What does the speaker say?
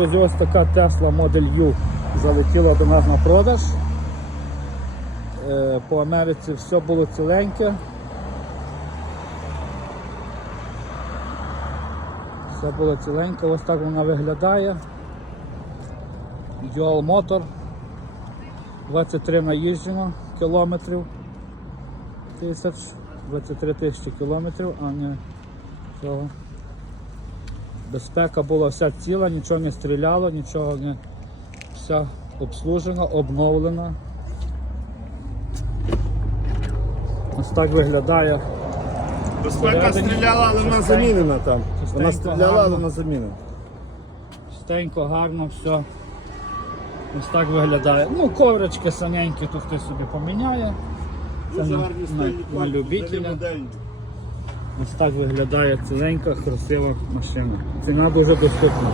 Ось ось така Tesla Model U залетіла до нас на продаж. Е, По Америці все було ціленьке. Все було ціленьке, ось так вона виглядає. Dual Motor. 23 наїжджено кілометрів. Тисяч. 23 тисячі кілометрів, а не цього. Безпека була вся ціла, нічого не стріляло, нічого не вся обслужена, обновлена. Ось так виглядає. Безпека Всередині стріляла, але вона частенько- замінена там. частенько Вона стріляла, але гарно. вона замінена. Чистенько, гарно, все. Ось так виглядає. Ну, коврички саненькі тут хтось собі поміняє. Це на, на, на любителя. Ось так виглядає ціленька, красива машина. Ціна дуже доступна.